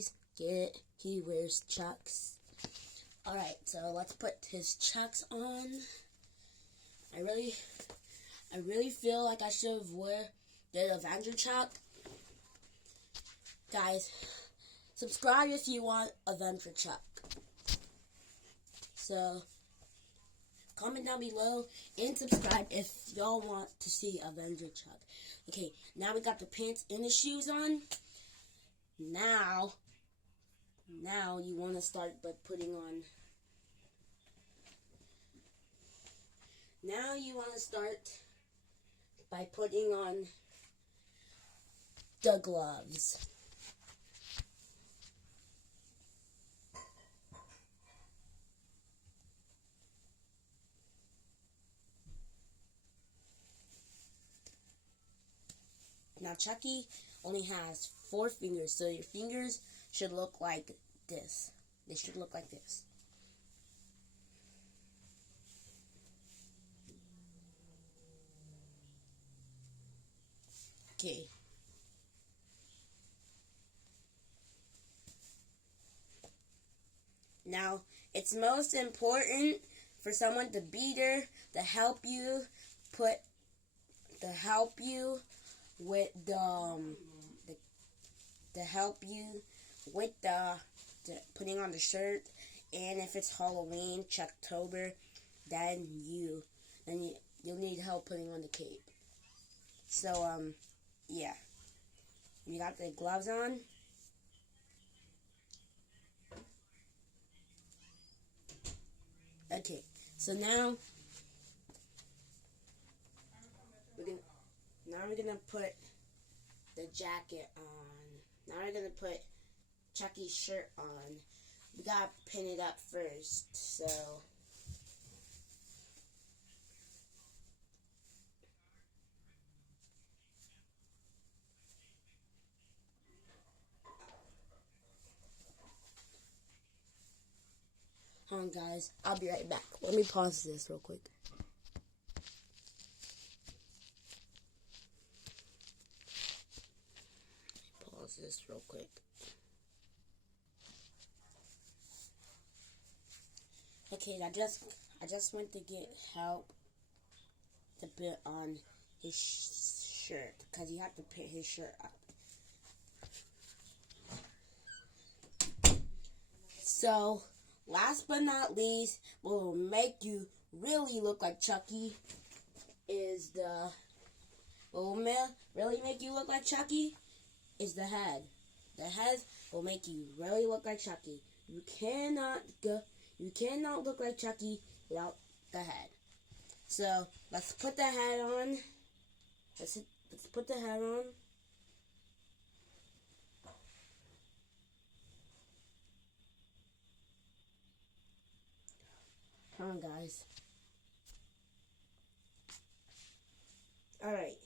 Chucky's. Get it? He wears Chucks. Alright, so let's put his Chucks on. I really feel like I should have wore the Avenger Chuck. Guys, subscribe if you want Avenger Chuck. So, comment down below and subscribe if y'all want to see Avenger Chuck. Okay, now we got the pants and the shoes on. Now you want to start by putting on. Now you want to start by putting on the gloves. Now Chucky only has 4 fingers, so your fingers should look like this. They should look like this. Okay. Now, it's most important for someone to be there to help you with the putting on the shirt. And if it's Halloween, Chucktober, then you'll need help putting on the cape. So yeah, you got the gloves on. Okay, so now we're gonna put the jacket on. Now we're gonna put Chucky's shirt on. We gotta pin it up first, so. Hold on, guys. I'll be right back. Let me pause this real quick. Pause this real quick. Okay, I just went to get help to put on his shirt because you have to put his shirt up. So, last but not least, what will make you really look like Chucky is the head. The head will make you really look like Chucky. You cannot look like Chucky without the head. So let's put the head on. Let's put the head on. Hold on, guys. Alright.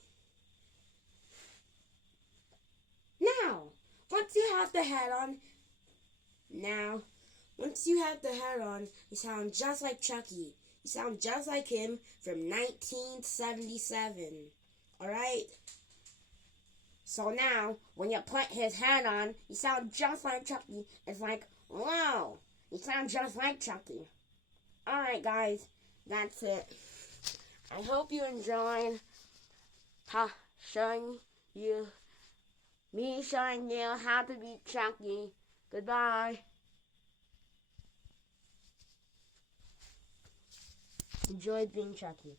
Now, once you have the head on, you sound just like Chucky. You sound just like him from 1977. Alright? So now, when you put his head on, you sound just like Chucky. It's like, wow, you sound just like Chucky. Alright, guys, that's it. I hope you enjoyed showing you how to be Chucky. Goodbye. Enjoy being Chucky.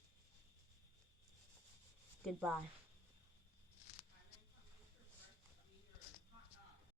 Goodbye.